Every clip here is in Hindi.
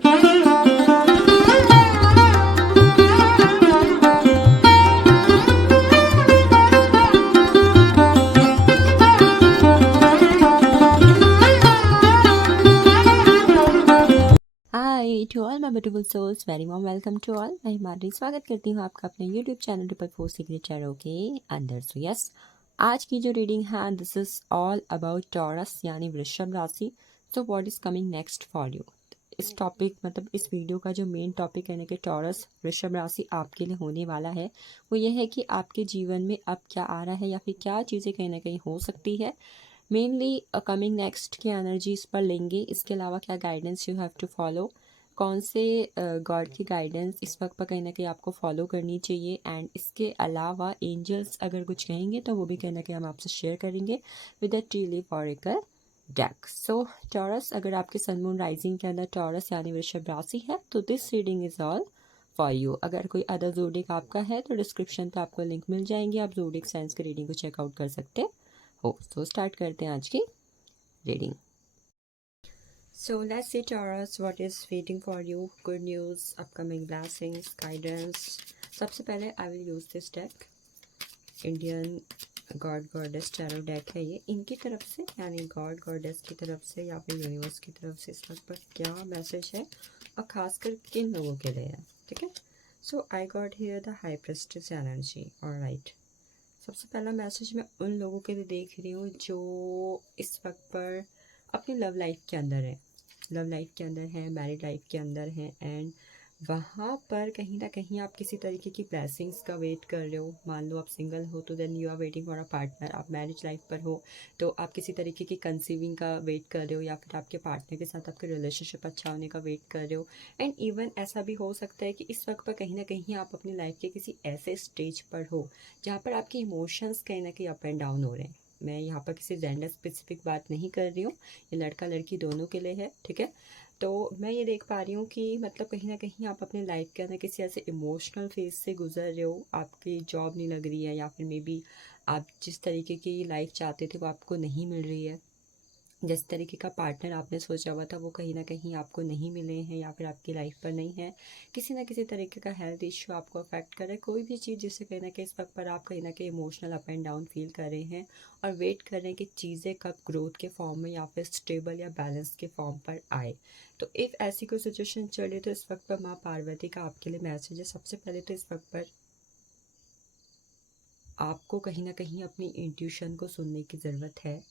Hi to all my beautiful souls, very warm welcome to all. मैं हिमाद्री स्वागत करती हूँ आपका अपने यूट्यूब चैनल 444 सीक्रेट टैरो के अंदर। सो यस, आज की जो रीडिंग है this is all about taurus यानी वृषभ राशि। So what is coming next for you. इस टॉपिक मतलब इस वीडियो का जो मेन टॉपिक है कि टॉरस वृषभ राशि आपके लिए होने वाला है वो ये है कि आपके जीवन में अब क्या आ रहा है या फिर क्या चीज़ें कहीं ना कहीं हो सकती है। मेनली कमिंग नेक्स्ट की एनर्जी इस पर लेंगे। इसके अलावा क्या guidance you have to follow, कौन से गॉड की गाइडेंस इस वक्त पर कहीं ना कहीं आपको फॉलो करनी चाहिए। एंड इसके अलावा एंजल्स अगर कुछ कहेंगे तो वो भी कहीं ना कहीं हम आपसे शेयर करेंगे with the T leaf oracle deck. So taurus, अगर आपके सन मून राइजिंग के अंदर टॉरस यानी वृषभ राशि है तो this reading is all for you. अगर कोई अदर जोडिक आपका है तो डिस्क्रिप्शन पे आपको लिंक मिल जाएंगे, आप जोडिक साइंस की रीडिंग को चेकआउट कर सकते हो। तो स्टार्ट करते हैं आज की reading. So let's see Taurus, what is waiting for you, good news, upcoming blessings, guidance. सबसे पहले I will use this deck, Indian God goddess tarot deck है ये। इनकी तरफ से यानी गॉड गॉडेस की तरफ से या फिर यूनिवर्स की तरफ से इस वक्त पर क्या मैसेज है और खासकर किन लोगों के लिए है, ठीक है। So I got here the high prestige energy. Alright, सबसे पहला मैसेज मैं उन लोगों के लिए देख रही हूँ जो इस वक्त पर अपनी लव लाइफ के अंदर है, लव लाइफ के अंदर है, मैरिड लाइफ के अंदर है। एंड वहाँ पर कहीं ना कहीं आप किसी तरीके की ब्लेसिंग्स का वेट कर रहे हो। मान लो आप सिंगल हो तो then you are waiting for a partner, आप मैरिज लाइफ पर हो तो आप किसी तरीके की कंसीविंग का वेट कर रहे हो या फिर आपके पार्टनर के साथ आपके रिलेशनशिप अच्छा होने का वेट कर रहे हो। एंड इवन ऐसा भी हो सकता है कि इस वक्त पर कहीं ना कहीं आप अपनी लाइफ के किसी ऐसे स्टेज पर हो जहाँ पर आपके इमोशंस कहीं ना कहीं अप एंड डाउन हो रहे हैं। मैं यहाँ पर किसी जेंडर स्पेसिफिक बात नहीं कर रही हूँ, ये लड़का लड़की दोनों के लिए है, ठीक है। तो मैं ये देख पा रही हूँ कि मतलब कहीं ना कहीं आप अपने लाइफ के अंदर किसी ऐसे इमोशनल फेज से गुजर रहे हो, आपकी जॉब नहीं लग रही है या फिर मे बी आप जिस तरीके की लाइफ चाहते थे वो आपको नहीं मिल रही है, जिस तरीके का पार्टनर आपने सोचा हुआ था वो कहीं ना कहीं आपको नहीं मिले हैं या फिर आपकी लाइफ पर नहीं है। किसी ना किसी तरीके का हेल्थ इश्यू आपको अफेक्ट कर रहा है, कोई भी चीज़ जिससे कहीं ना कहीं इस वक्त पर आप कहीं ना कहीं emotional up and down feel कर रहे हैं और वेट कर रहे हैं कि चीज़ें कब ग्रोथ के फॉर्म में या फिर स्टेबल या बैलेंस के फॉर्म पर आए। तो इफ़ ऐसी कोई सिचुएशन चल रही है तो इस वक्त पर माँ पार्वती का आपके लिए मैसेज है। सबसे पहले तो इस वक्त पर आपको कहीं ना कहीं अपनी इंट्यूशन को सुनने की ज़रूरत है,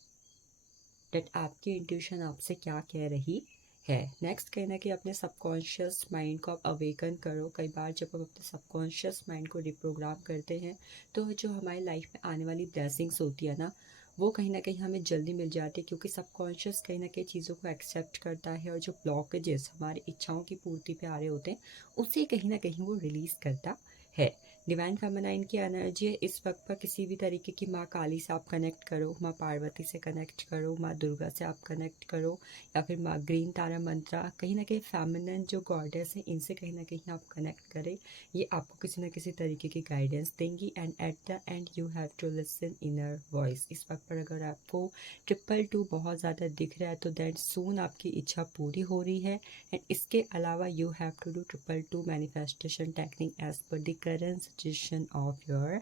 डेट आपकी इंट्यूशन आपसे क्या कह रही है। नेक्स्ट कहना कि अपने सबकॉन्शियस माइंड को आप अवेकन करो। कई बार जब हम अपने सबकॉन्शियस माइंड को रिप्रोग्राम करते हैं तो जो हमारी लाइफ में आने वाली ब्लेसिंग्स होती है ना वो कहीं ना कहीं हमें जल्दी मिल जाती है, क्योंकि सबकॉन्शियस कहीं ना कहीं चीज़ों को एक्सेप्ट करता है और जो ब्लॉकेजेस हमारी इच्छाओं की पूर्ति पे आ रहे होते हैं उसे कहीं ना कहीं वो रिलीज़ करता है। डिवाइन फेमिनाइन की एनर्जी है इस वक्त पर। किसी भी तरीके की माँ काली से आप कनेक्ट करो, माँ पार्वती से कनेक्ट करो, माँ दुर्गा से आप कनेक्ट करो या फिर माँ ग्रीन तारा मंत्रा, कहीं ना कहीं फेमिनाइन जो गॉडेस हैं इनसे कहीं ना कहीं आप कनेक्ट करें। ये आपको किसी न किसी तरीके की गाइडेंस देंगी। And at the end you have to listen inner voice. इस वक्त पर अगर आपको 222 बहुत ज़्यादा दिख रहा है तो दैट सून आपकी इच्छा पूरी हो रही है। एंड इसके अलावा you have to do 222 manifestation technique as per the current situation of your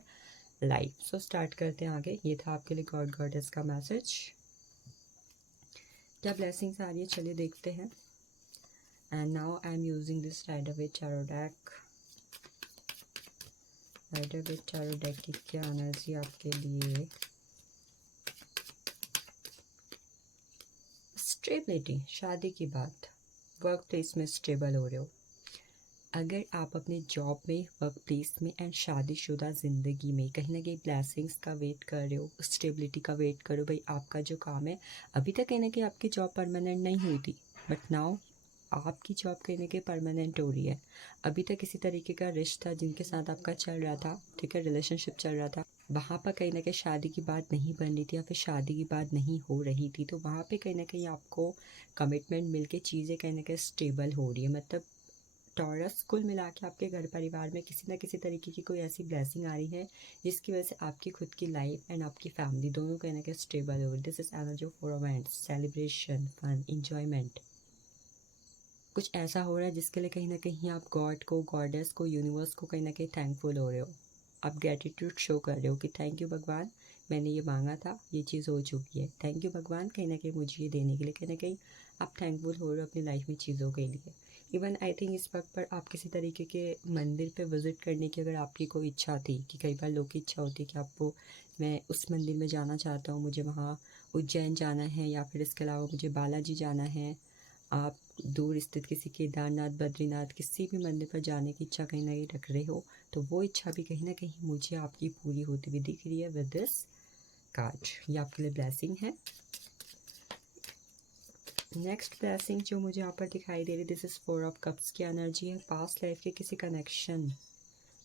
life. So start करते हैं आगे। ये था आपके लिए गॉड गॉडेस का मैसेज। क्या ब्लेसिंग्स आ रही है चलिए देखते हैं। And now I am using this Rider Waite tarot deck. Rider Waite tarot deck की क्या एनर्जी आपके लिए। स्टेबिलिटी, शादी की बात, वर्क प्लेस में स्टेबल हो रहे हो। अगर आप अपने जॉब में, वर्क प्लेस में एंड शादीशुदा ज़िंदगी में कहीं ना कहीं ब्लेसिंग्स का वेट कर रहे हो, स्टेबिलिटी का वेट करो। भाई आपका जो काम है अभी तक कहीं ना कहीं आपकी जॉब परमानेंट नहीं हुई थी, बट नाउ आपकी जॉब कहीं ना कहीं परमानेंट हो रही है। अभी तक किसी तरीके का रिश्ता जिनके साथ आपका चल रहा था, ठीक है, रिलेशनशिप चल रहा था, वहाँ पर कहीं ना कहीं शादी की बात नहीं बन रही थी या फिर शादी की बात नहीं हो रही थी, तो वहाँ पे कहीं ना कहीं आपको कमिटमेंट मिलके चीज़ें कहीं ना कहीं स्टेबल हो रही है। मतलब टॉरस, कुल मिला के आपके घर परिवार में किसी न किसी तरीके की कोई ऐसी ब्लेसिंग आ रही है जिसकी वजह से आपकी खुद की लाइफ एंड आपकी फैमिली दोनों कहीं ना कहीं स्टेबल हो। This is energy of romance, celebration, fun, enjoyment. कुछ ऐसा हो रहा है जिसके लिए कहीं ना कहीं आप गॉड को, गॉडेस को, यूनिवर्स को कहीं ना कहीं थैंकफुल हो रहे हो। आप ग्रेटिट्यूड शो कर रहे हो कि थैंक यू भगवान, मैंने ये मांगा था, ये चीज़ हो चुकी है। थैंक यू भगवान कहीं ना कहीं मुझे ये देने के लिए, कहीं ना कहीं आप थैंकफुल हो रहे हो अपनी लाइफ में चीज़ों के लिए। इवन आई थिंक इस वक्त पर आप किसी तरीके के मंदिर पे विज़िट करने की अगर आपकी कोई इच्छा थी, कि कई बार लोग की इच्छा होती है कि आपको, मैं उस मंदिर में जाना चाहता हूँ, मुझे वहाँ उज्जैन जाना है, या फिर इसके अलावा मुझे बालाजी जाना है। आप दूर स्थित किसी केदारनाथ, बद्रीनाथ, किसी भी मंदिर पर जाने की इच्छा कहीं ना कहीं रख रहे हो, तो वो इच्छा भी कहीं ना कहीं मुझे आपकी पूरी होती हुई दिख रही है विद दिस कार्ड। ये आपके लिए ब्लेसिंग है। नेक्स्ट ब्लेसिंग जो मुझे यहाँ पर दिखाई दे रही है, दिस इज 4 ऑफ कप्स की एनर्जी है। पास्ट लाइफ के किसी कनेक्शन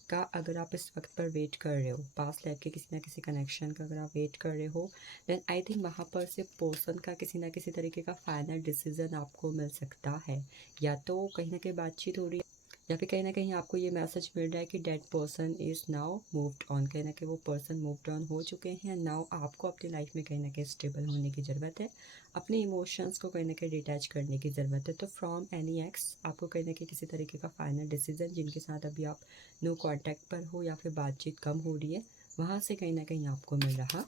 का अगर आप इस वक्त पर वेट कर रहे हो, पास्ट लाइफ के किसी ना किसी कनेक्शन का अगर आप वेट कर रहे हो, देन आई थिंक वहाँ पर से पर्सन का किसी ना किसी तरीके का फाइनल डिसीजन आपको मिल सकता है। या तो कहीं ना कहीं बातचीत हो रही है, या फिर कहीं ना कहीं आपको ये मैसेज मिल रहा है कि that person is now moved on, कहीं ना कहीं वो पर्सन मूव्ड ऑन हो चुके हैं। नाउ आपको अपनी लाइफ में कहीं ना कहीं स्टेबल होने की ज़रूरत है, अपने इमोशंस को कहीं ना कहीं डिटैच करने की ज़रूरत है। तो फ्रॉम एनी एक्स आपको कहीं ना कहीं किसी तरीके का फाइनल डिसीजन, जिनके साथ अभी आप नो कॉन्टैक्ट पर हो या फिर बातचीत कम हो रही है, वहाँ से कहीं ना कहीं आपको मिल रहा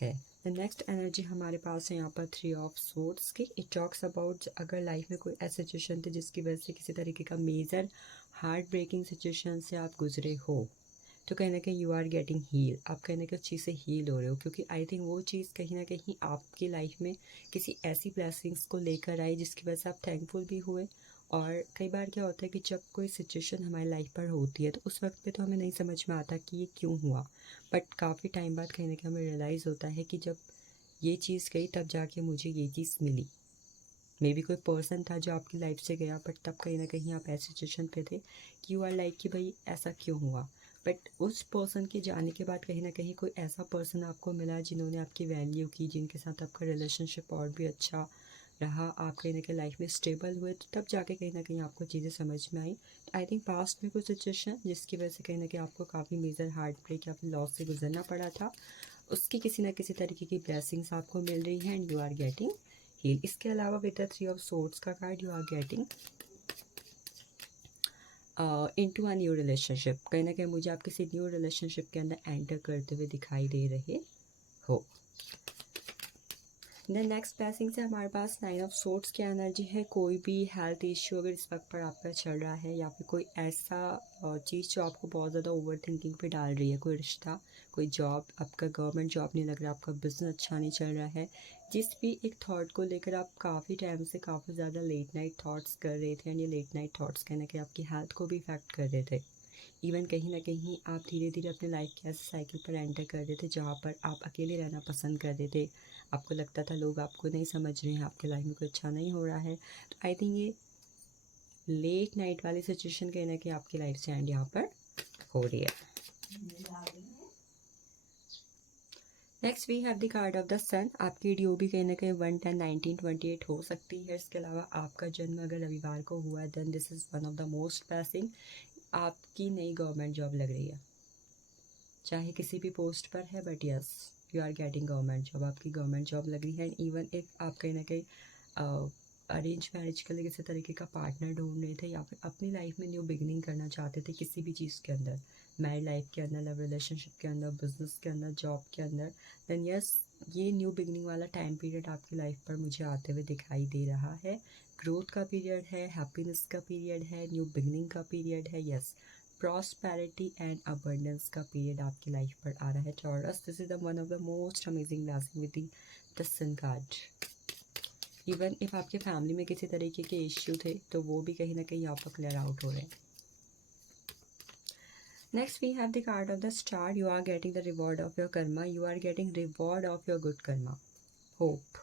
है। द नेक्स्ट एनर्जी हमारे पास है यहाँ पर 3 ऑफ सोर्ड्स की। इट टॉक्स अबाउट अगर लाइफ में कोई ऐसी सिचुएशन थी जिसकी वजह से किसी तरीके का मेजर हार्ट ब्रेकिंग सिचुएशन से आप गुजरे हो, तो कहीं ना कहीं यू आर गेटिंग हील। आप कहीं ना कहीं उस चीज़ से हील हो रहे हो, क्योंकि आई थिंक वो चीज़ कहीं ना कहीं आपकी लाइफ में किसी ऐसी ब्लेसिंग्स को लेकर आई जिसकी वजह से आप थैंकफुल भी हुए। और कई बार क्या होता है कि जब कोई सिचुएशन हमारी लाइफ पर होती है तो उस वक्त पे तो हमें नहीं समझ में आता कि ये क्यों हुआ, बट काफ़ी टाइम बाद कहीं ना कहीं हमें रियलाइज़ होता है कि जब ये चीज़ गई तब जाके मुझे ये चीज़ मिली। मे बी कोई पर्सन था जो आपकी लाइफ से गया, बट तब कहीं ना कहीं आप ऐसी सिचुएशन पे थे कि यू आर लाइक कि भाई ऐसा क्यों हुआ। बट उस पर्सन के जाने के बाद कहीं ना कहीं कोई ऐसा पर्सन आपको मिला जिन्होंने आपकी वैल्यू की, जिनके साथ आपका रिलेशनशिप और भी अच्छा रहा, आप कहीं ना कहीं लाइफ में स्टेबल हुए, तो तब जाके कहीं ना कहीं आपको चीज़ें समझ में आई। तो आई थिंक पास्ट में कोई सिचुएशन जिसकी वजह से कहीं ना कहीं आपको काफ़ी मेजर हार्ट ब्रेक या फिर लॉस से गुजरना पड़ा था, उसकी किसी ना किसी तरीके की ब्लेसिंग्स आपको मिल रही हैं and you are getting heal. इसके अलावा विद द 3 ऑफ सोर्ड्स का card you are getting into a new relationship. कहीं ना कहीं मुझे आप किसी न्यू रिलेशनशिप के अंदर एंटर करते हुए दिखाई दे रहे हो। देन नेक्स्ट ब्लेसिंग से हमारे पास 9 ऑफ सोर्ड्स की एनर्जी है। कोई भी हेल्थ इश्यू अगर इस वक्त पर आपका चल रहा है, या फिर कोई ऐसा चीज़ जो आपको बहुत ज़्यादा ओवर थिंकिंग पे डाल रही है, कोई रिश्ता, कोई जॉब, आपका गवर्नमेंट जॉब नहीं लग रहा, आपका बिजनेस अच्छा नहीं चल रहा है, जिस भी एक थॉट को लेकर आप काफ़ी टाइम से काफ़ी ज़्यादा लेट नाइट थॉट्स कर रहे थे, एंड ये लेट नाइट थॉट्स कहने के आपकी हेल्थ को भी इफेक्ट कर रहे थे। इवन कहीं ना कहीं आप धीरे धीरे अपने लाइफ के ऐसे साइकिल पर एंटर कर रहे थे जहाँ पर आप अकेले रहना पसंद कर रहे थे। आपको लगता था लोग आपको नहीं समझ रहे हैं, आपके लाइफ में कुछ अच्छा नहीं हो रहा है। तो आई थिंक ये लेट नाइट वाली सिचुएशन कहीं ना कहीं आपकी लाइफ से एंड यहाँ पर हो रही है। Next we have the card of the sun. आपकी ड्यू भी कहीं ना कहीं 1, 10, 19, 28 हो सकती है। इसके अलावा आपका जन्म अगर रविवार को हुआ है, then this is one of the most blessing. आपकी नई गवर्नमेंट जॉब लग रही है, चाहे किसी भी पोस्ट पर है, but yes you are getting government job. आपकी गवर्नमेंट जॉब लग रही है। एंड इवन इफ आप कहीं ना कहीं अरेंज मैरिज के लिए किसी तरीके का पार्टनर ढूंढ रहे थे, या फिर अपनी लाइफ में न्यू बिगनिंग करना चाहते थे किसी भी चीज़ के अंदर, मैरिड लाइफ के अंदर, लव रिलेशनशिप के अंदर, बिजनेस के अंदर, जॉब के अंदर, देन यस ये न्यू बिगनिंग वाला टाइम पीरियड आपकी लाइफ पर मुझे आते हुए दिखाई दे रहा है। ग्रोथ का पीरियड है, हैप्पीनेस का पीरियड है, न्यू बिगनिंग का पीरियड है, यस प्रॉस्पेरिटी एंड अबंडेंस का पीरियड आपकी लाइफ पर आ रहा है Taurus. This is the one of the most amazing blessing with the sun card. Even if आपके फैमिली में किसी तरीके के इश्यू थे, तो वो भी कहीं ना कहीं यहाँ पर क्लियर आउट हो रहे हैं। Next we have the card of the star. You are getting the reward of your karma. You are getting reward of your good karma. Hope.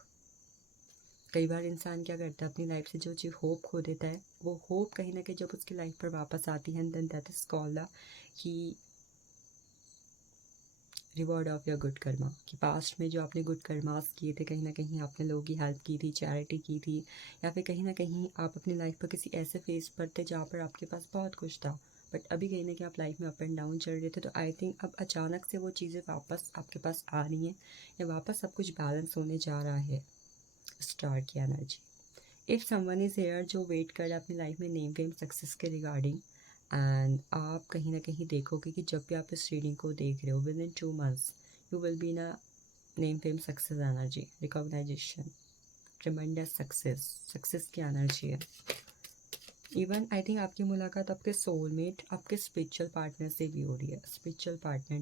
कई बार इंसान क्या करता है, अपनी लाइफ से जो चीज़ होप खो देता है, वो होप कहीं ना कहीं जब उसकी लाइफ पर वापस आती है, देन दैट इज कॉल्ड कि reward of your good Karma. कि पास्ट में जो आपने गुड कर्मास किए थे, कहीं ना कहीं आपने लोगों की हेल्प की थी, चैरिटी की थी, या फिर कहीं ना कहीं आप अपनी लाइफ पर किसी ऐसे फेज पर थे जहाँ पर आपके पास बहुत कुछ था, बट अभी कहीं ना कहीं आप लाइफ में अप एंड डाउन चल रहे थे। तो आई थिंक अब अचानक से वो चीज़ें वापस आपके पास आ रही हैं, या वापस सब कुछ बैलेंस होने जा रहा है। स्टार की energy. If someone is here जो वेट कर रहा है अपनी लाइफ में नेम फेम सक्सेस के रिगार्डिंग, एंड आप कहीं ना कहीं देखोगे कि जब भी आप इस रीडिंग को देख रहे हो within 2 months you will be ना name fame success energy, recognition, tremendous success की एनर्जी है। इवन आई थिंक आपकी मुलाकात आपके सोलमेट, आपके स्पिरिचुअल पार्टनर से भी हो रही है। Spiritual partner,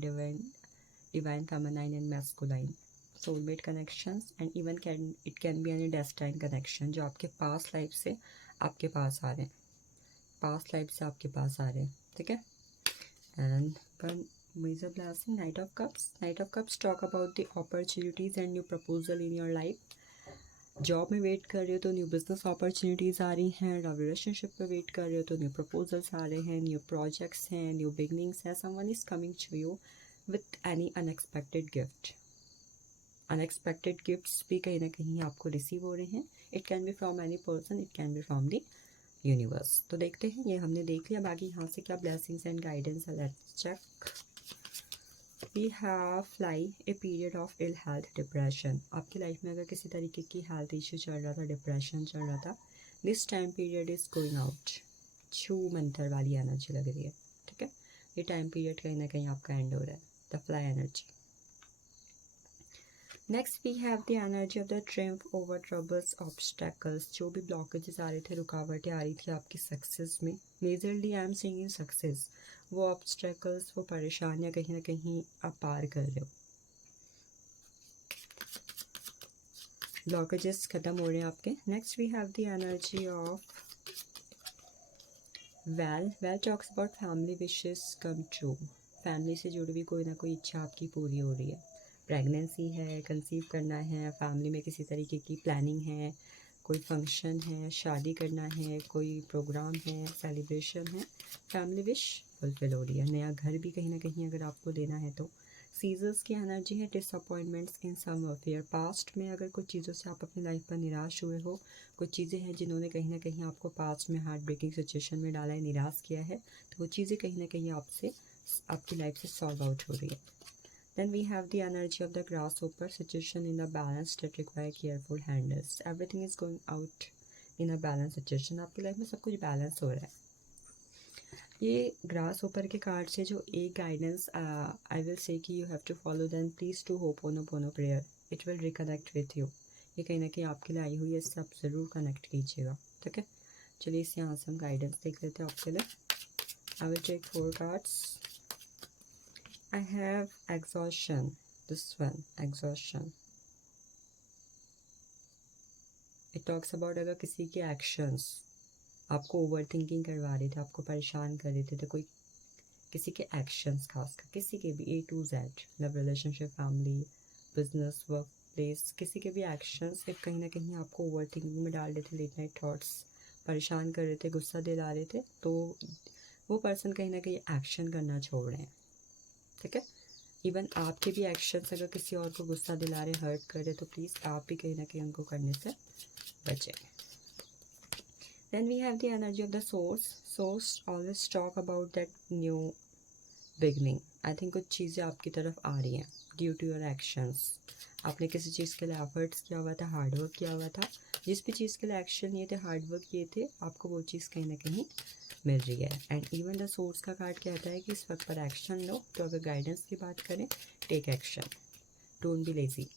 divine feminine and masculine, soulmate connections, and even it can be any destined connection जो आपके पास लाइफ से आपके पास आ रहे हैं, पास्ट लाइफ से आपके पास आ रहे हैं, ठीक है। And one major blessing, knight of cups. Knight of cups talk about the opportunities and new proposal in your life. Job में वेट कर रहे हो तो न्यू बिजनेस अपॉर्चुनिटीज़ आ रही हैं, लव रिलेशनशिप पे वेट कर रहे हो तो न्यू प्रपोजल्स आ रहे हैं, न्यू प्रोजेक्ट्स हैं, न्यू बिगनिंग्स है। Someone is coming to you with any unexpected gift. Unexpected gifts भी कहीं ना कहीं आपको रिसीव हो रहे हैं। It can be from any person, it can be from the universe. तो देखते हैं, ये हमने देख लिया, बाकी यहाँ से क्या ब्लेसिंग्स एंड गाइडेंस है, let's check. We have fly a period of ill health, depression. आपकी लाइफ में अगर किसी तरीके की हेल्थ इशू चल रहा था, डिप्रेशन चल रहा था, this time period is going out. छू मंतर वाली एनर्जी लग रही है, ठीक है। ये टाइम पीरियड कहीं ना कहीं आपका एंड हो रहा है, the fly energy. Next we have the energy of the triumph over troubles, obstacles. जो भी ब्लॉकेजेस आ रहे थे, रुकावटें आ रही थी आपकी सक्सेस में, majorly I am seeing in success, वो ऑब्स्टेकल्स, वो परेशानियां कहीं ना कहीं आप पार कर रहे हो, ब्लॉकेजेस खत्म हो रहे हैं आपके। Next we have the energy of well. Well talks about family wishes come true. Family से जुड़ी हुई कोई ना कोई इच्छा आपकी पूरी हो रही है। प्रेगनेंसी है, कंसीव करना है, फैमिली में किसी तरीके की प्लानिंग है, कोई फंक्शन है, शादी करना है, कोई प्रोग्राम है, सेलिब्रेशन है, फैमिली विश फुलफिल हो रही है। नया घर भी कहीं ना कहीं अगर आपको लेना है तो। सीजर्स की एनर्जी है, डिसअपॉइंटमेंट्स इन सम अफेयर। पास्ट में अगर कुछ चीज़ों से आप अपनी लाइफ पर निराश हुए हो, कुछ चीज़ें हैं जिन्होंने कहीं ना कहीं आपको पास्ट में हार्ट ब्रेकिंग सिचुएशन में डाला है, निराश किया है, तो वो चीज़ें कहीं ना कहीं आपसे आपकी लाइफ से सॉल्व आउट हो रही है। Then we have the energy of the grasshopper, situation in the balance that require careful handles. Everything is going out in a balance situation. आपकी लाइफ में सब कुछ बैलेंस हो रहा है। ये ग्रास होपर के कार्ड से जो एक गाइडेंस आई विल से कि you have to follow then please to ho'oponopono prayer, it will reconnect with you. ये कहीं ना कहीं आपके लिए आई हुई है, इससे आप ज़रूर कनेक्ट कीजिएगा, ठीक है। चलिए इससे यहाँ से हम गाइडेंस देख लेते हैं आपके लिए। I will take 4 cards. I have exhaustion. This one, exhaustion. It talks about अगर किसी के actions आपको ओवर थिंकिंग करवा रहे थे, आपको परेशान कर रहे थे, तो कोई किसी के एक्शंस, खासकर किसी के भी A to Z, love relationship, family, business, work place, किसी के भी एक्शंस एक कहीं ना कहीं आपको ओवर थिंकिंग में डाल रहे थे, लेट नाइट थॉट्स परेशान कर रहे थे, गुस्सा दिला रहे थे, तो वो पर्सन कहीं ना कहीं एक्शन करना छोड़ रहे हैं, ठीक है। इवन आपके भी एक्शंस अगर किसी और को गुस्सा दिला रहे, हर्ट कर रहे, तो प्लीज़ आप भी कहीं ना कहीं उनको करने से बचें। Then we have the energy of the source. Source always talk about that new beginning. I think कुछ चीज़ें आपकी तरफ आ रही हैं ड्यू टू योर एक्शंस। आपने किसी चीज़ के लिए एफर्ट्स किया हुआ था, हार्डवर्क किया हुआ था, जिस भी चीज़ के लिए एक्शन ये थे, हार्डवर्क किए थे, आपको वो चीज़ कहीं ना कहीं मिल रही है। एंड इवन द सोर्स का कार्ड कहता है कि इस वक्त पर एक्शन लो। तो अगर गाइडेंस की बात करें, take action, don't be lazy.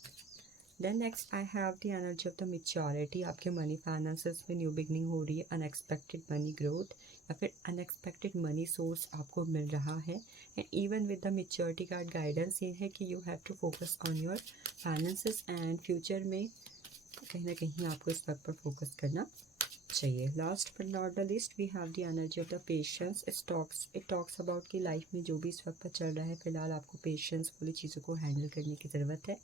Then next I have the energy of the maturity. आपके मनी फाइनेंसेस में न्यू बिगनिंग हो रही है, अनएक्सपेक्टेड मनी ग्रोथ या फिर अनएक्सपेक्टेड मनी सोर्स आपको मिल रहा है। And even with the maturity card guidance ये है कि you have to focus on your finances and future में कहीं ना कहीं आपको इस वक्त पर फोकस करना चाहिए। Last but not the list we have the energy of the patience. It talks about कि लाइफ में जो भी इस वक्त पर चल रहा है, फिलहाल आपको पेशेंस वाली चीज़ों को हैंडल करने की ज़रूरत है।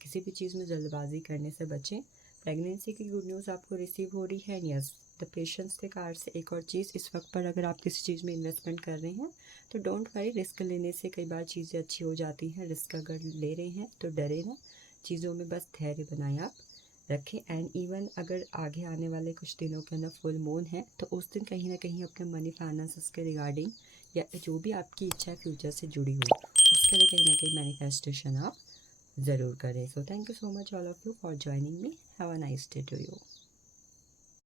किसी भी चीज़ में जल्दबाजी करने से बचें। प्रेगनेंसी की गुड न्यूज़ आपको रिसीव हो रही है, यस। द पेशेंस के कार्ड से एक और चीज़, इस वक्त पर अगर आप किसी चीज़ में इन्वेस्टमेंट कर रहे हैं तो डोंट वरी, रिस्क लेने से कई बार चीज़ें अच्छी हो जाती हैं। रिस्क अगर ले रहे हैं तो डरे ना, चीज़ों में बस धैर्य बनाए आप रखें। एंड इवन अगर आगे आने वाले कुछ दिनों के अंदर फुल मून है, तो उस दिन कहीं ना कहीं अपने मनी फाइनेंसेस के रिगार्डिंग या जो भी आपकी इच्छा है फ्यूचर से जुड़ी हुई, उसके लिए कहीं ना कहीं मैनिफेस्टेशन आप ज़रूर करें। So thank you so much all of you for joining me. Have a nice day to you.